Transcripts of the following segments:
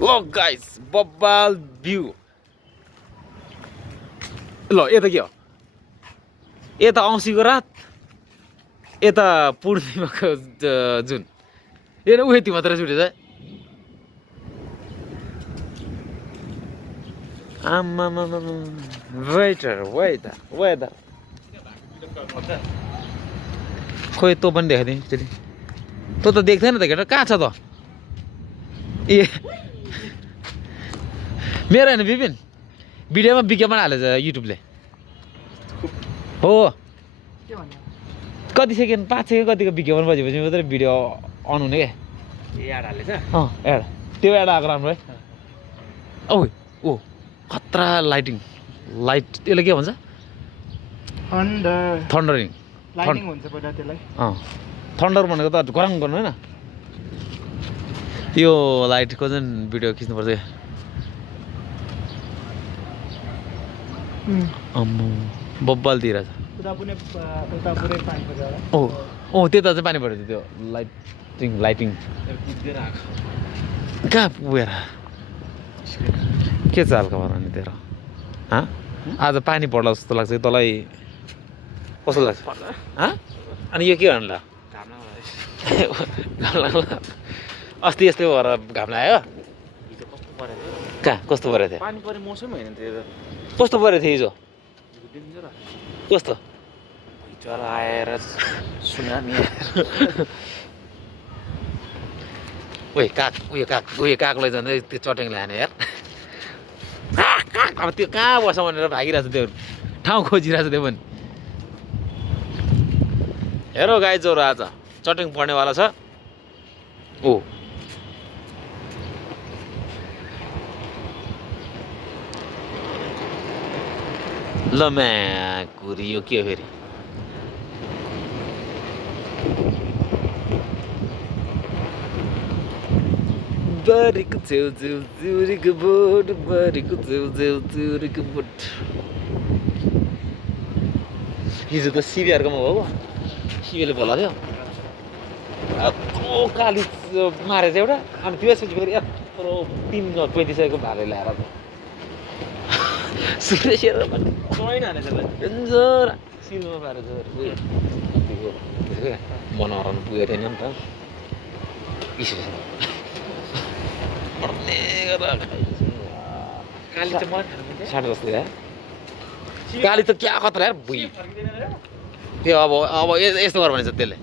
Look guys, bubble view. ल यता के हो यता औँसीको रात यता पूर्णिमाको जुन यो उति मात्र छुटेछ आम्मामा वेटर वेदर खोइ तँ पनि देखाइदिएँ एकचोटि तँ त देख्दैन त केटा कहाँ छ त ए मेरो होइन विपिन भिडियोमा विज्ञापन हालेछ युट्युबले हो कति सेकेन्ड 5 सेकेन्ड कतिको विज्ञापन बजेपछि मात्रै भिडियो अन हुने क्या एड हालेछ एड त्यो एड आएको राम्रो है औ ओ खतरा लाइटिङ लाइट यसले के भन्छ थन्डरिङ लाइटिङ हुन्छ पहिला त्यसलाई थन्डर भनेको त गरम गर्नु होइन यो लाइटको चाहिँ भिडियो खिच्नुपर्छ बब्बलतिर छ ओ त्यता चाहिँ पानी परेको थियो त्यो लाइटिङ कहाँ पुगेर के छ हालको भन नि तेरो आज पानी पर्ला जस्तो लाग्छ तँलाई कस्तो लाग्छ अनि यो के गर्नु ल घाम लाग्ला अस्ति यस्तै भएर घाम लाग्यो कहाँ कस्तो परेको थियो पानी परे मौसम होइन त्यो कस्तो परेको थियो हिजो कस्तो चरा आएर सुनामी उयो काग लैजाँदै त्यो चट्याङ ल्याएन यार अब त्यो कहाँ बस्छ भनेर भागिरहेको छ त्यो ठाउँ खोजिरहेको छ त्यो पनि हेर गाई चोरो आज चट्याङ पर्नेवाला छ ओ ल कुरी यो के हो फेरि बारीको छेउछेउ चुरीको बोट बारीको छेउछेउ चुरीको बोट हिजो त सिबिआरकोमा भयो सिबीले बोलाएको थियो काली मारेछ एउटा अनि त्यसपछि फेरि यत्रो 335 भाले ल्याएर सुरेश डेन्जर सिलमा पारेछ मन हराउनु पुगेको थिएन नि त काली चाहिँ मलाई खानु साढे 10 यार काली त क्या खतरा यार भुइँ त्यो अब यस्तो गर भनेछ त्यसले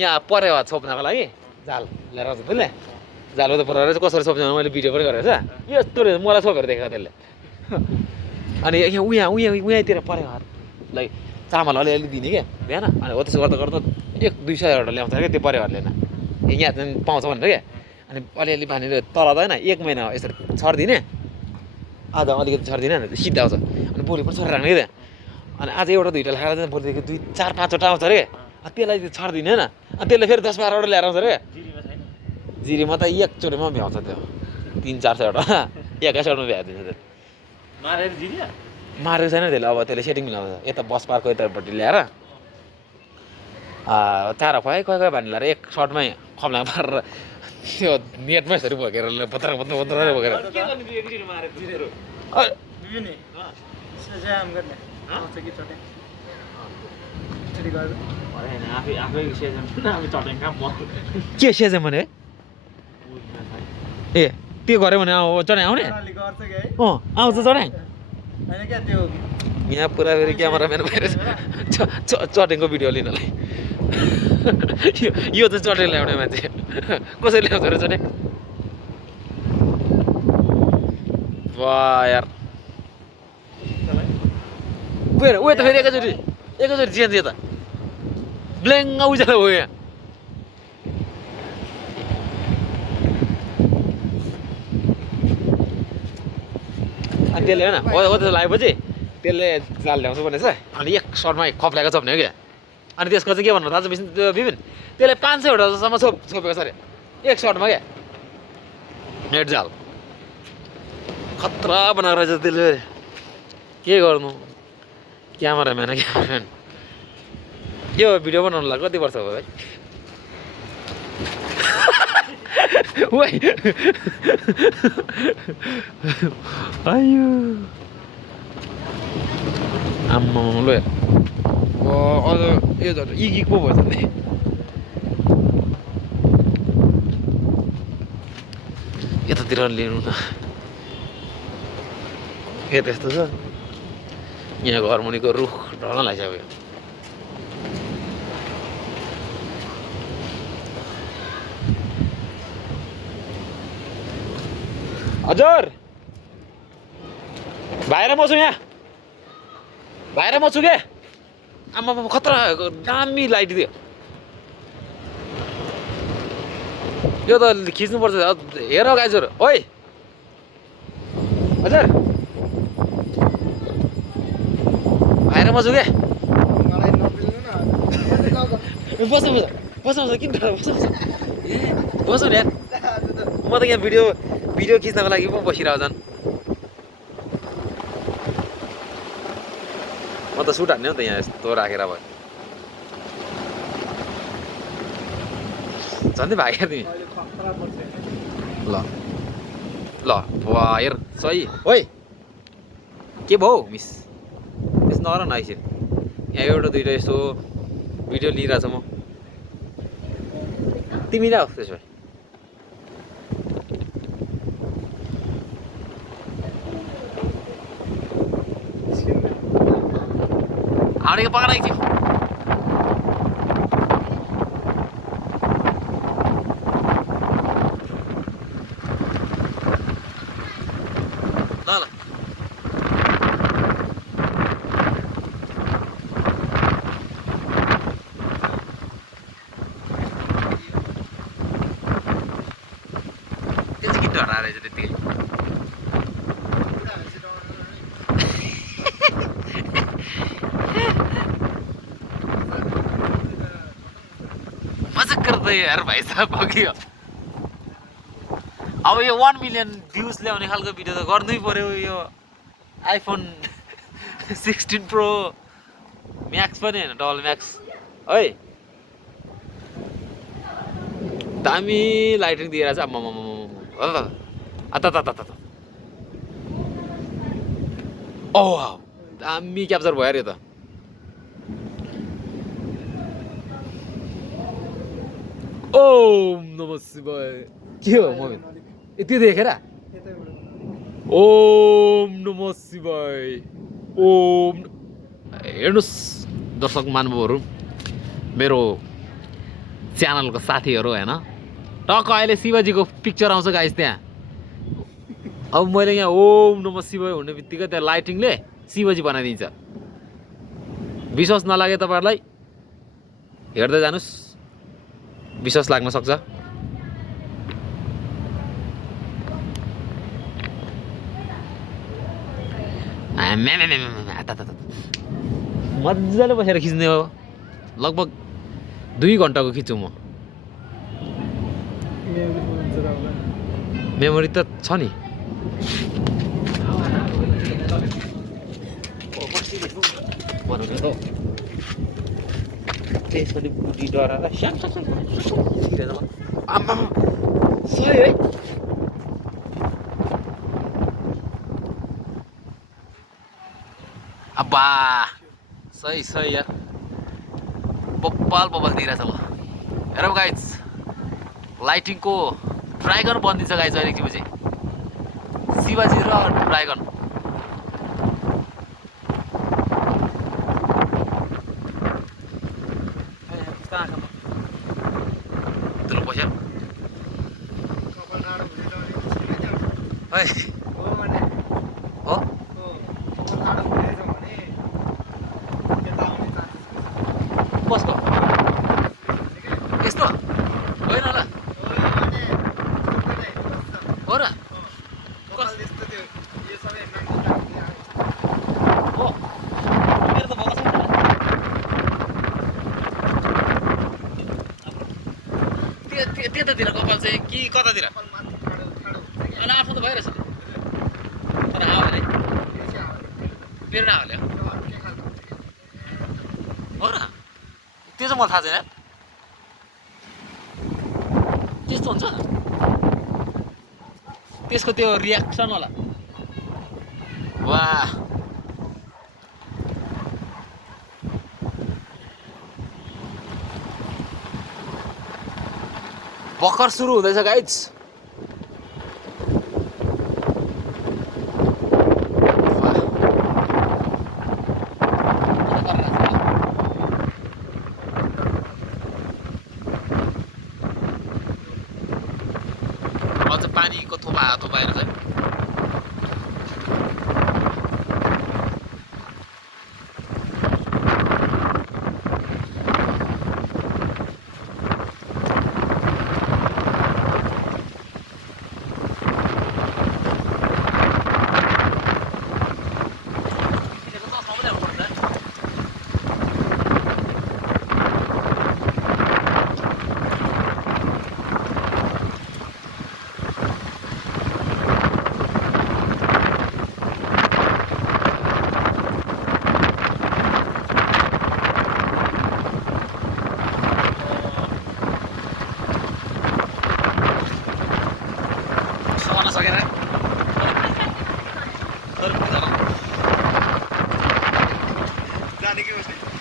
यहाँ परे भए छोप्नको लागि जाल ल्याएर आउँछ त्यसले जाल त परेर चाहिँ कसरी छोप्छ मैले भिडियो पनि गरेको छ यस्तो रहेछ मलाई छोपेर देखाएको त्यसले अनि यहाँ उहाँतिर पऱ्यो हातलाई चामल अलिअलि दिने क्या बिहान अनि हो त्यसो गर्दा गर्दा 100-200 ल्याउँछ क्या त्यो परेवाहरूले यहाँ चाहिँ पाउँछ भनेर क्या अनि अलिअलि पानी तल त होइन 1 महिना यसरी छरिदिने आज अलिकति छरिदिने अनि सिधा आउँछ अनि भोलि पनि छरिराख्ने क्या अनि आज एउटा 2टा लगाएर चाहिँ भोलिदेखि 2-4-5वटा आउँछ अरे त्यसलाई छरिदिने होइन अनि त्यसले फेरि 10-12वटा ल्याएर आउँछ अरे जिरीमा त एकचोटिमा भ्याउँछ त्यो 300-400 वटा 21 वटामा भ्याइदिन्छ त्यो मारेको छैन त्यसले अब त्यसले सेटिङ मिलाउँछ यता बस पार्कको यतापट्टि ल्याएर चारो खुवाइ कोही भन्ने ल्याएर एक सर्टमै खम्ला पारेर त्यो नेटमै यसरी भोगेर पत्र भोगेर के सेजन भने ए त्यो गऱ्यो भने चढाइ आउने आउँछ चढाइ यहाँ पुरा फेरि क्यामेराम्यान भएर चटेङको भिडियो लिनलाई यो चाहिँ चटेङ ल्याउने मान्छे कसरी ल्याउँछ अरे चटेङ वाह यार उयो त फेरि एकैचोटि चेन्ज यता ब्ल्याङ उज्यालो भयो यहाँ अनि त्यसले होइन हो त्यसो लागेपछि त्यसले जाल ल्याउँछु भनेछ अनि एक सर्टमा खप्ल्याएको छ भने हो क्या अनि त्यसको चाहिँ के भन्नु थाहा छ विपिन त्यसले 500 वटा जसम्म छोपेको छ अरे एक सर्टमा क्या नेट जाल खतरा बनाएको रहेछ त्यसले के गर्नु क्यामेराम्यान यो भिडियो बनाउनुलाई कति वर्ष भयो भाइ ओइ आयो आम्मा ल अझ यो झन् इगिक पो भएछ नि यतातिर लिनु न के त्यस्तो छ यहाँ घर मुनिको रुख ढल्न लागिसक्यो हजुर भाइ र म छु यहाँ भाइ र म छु के आम्मा खतरा दामी लाइट दियो यो त खिच्नुपर्छ हेर गाइजहरू ओइ हजुर भाइ र म छु के बस किन बस नि यार म त यहाँ भिडियो खिच्नको लागि पो बसिरहेको झन् म त सुट हान्ने हो त यहाँ यस्तो राखेर भयो झन्डै भाग्यो तिमी ल ल वा हेर सही ओइ के भयो मिस त्यस नर न आइसक्यो यहाँ एउटा दुइटा यसो भिडियो लिइरहेको छ म तिमी ल्याऊ त्यसो भए आउनेको पकाएर एकछिन ल ल त्यो चाहिँ किन हराएर रहेछ त्यतिकै मजाक गर्दै यार भाइ साहब पुग्यो अब यो 1 मिलियन भ्युज ल्याउने खालको भिडियो त गर्नै पर्यो यो आइफोन 16 प्रो म्याक्स पनि होइन डबल म्याक्स है दामी लाइटिङ दिएर चाहिँ आम्मा ओ दामी क्याप्चर भयो अरे यो त ओम नमः शिवाय के हो मोबिन त्यो देखेर ओम नमः शिवाय ओम हेर्नुहोस् दर्शक महानुभावहरू मेरो च्यानलको साथीहरू होइन टक्क अहिले शिवजीको पिक्चर आउँछ गाइस त्यहाँ अब मैले यहाँ ओम नमः शिवाय हुने बित्तिकै त्यहाँ लाइटिङले शिवजी बनाइदिन्छ विश्वास नलागे तपाईँहरूलाई हेर्दै जानुहोस् विश्वास लाग्न सक्छ मजाले बसेर खिच्ने हो लगभग 2 घन्टाको खिच्छु म मेमोरी त छ नि त्यसपछि बुढी डराएर आम्मा सही है अब्बा सही यार बब्बाल दिइरहेछ ल हेरौँ गाइज लाइटिङको ड्राइगन बनिन्छ गाइज अहिले एकछिनपछि शिवाजी र ड्राइगन पैसा हो कसको यस्तो होइन होला हो र हो मेरो त भएको छैन त्यतातिर कपाल चाहिँ कि कतातिर अहिले आफ्नो त भइरहेछ तर हावाले मेरो नहाल्यो हो र त्यो चाहिँ मलाई थाहा छैन त्यस्तो हुन्छ त्यसको त्यो रियाक्सन होला वाह भर्खर सुरु हुँदैछ गाइज अझ पानीको थोपा थोपाएर चाहिँ सकेन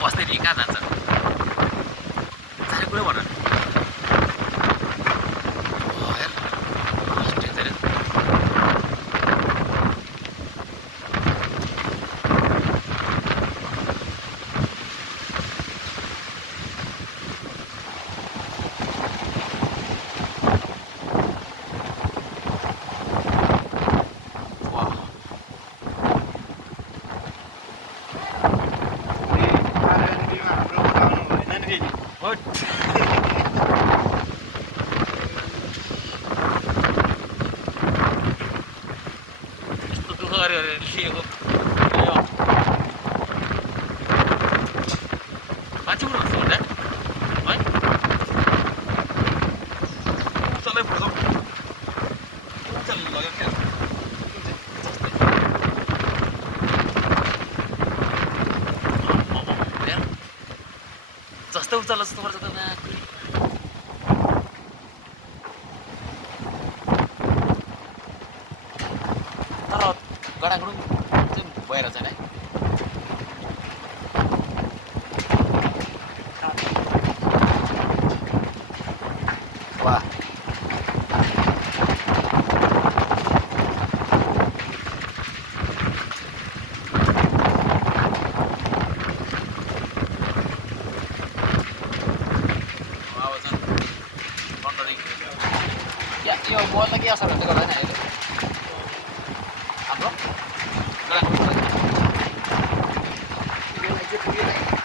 बस्दै नि कहाँ जान्छ जाने कुरो भन मान्छे कुरो हुन्छ है उसलाई फोटो जस्तै उचाल्छ जस्तो गर्छ त तर गडागुडुङ चाहिँ भएर जाने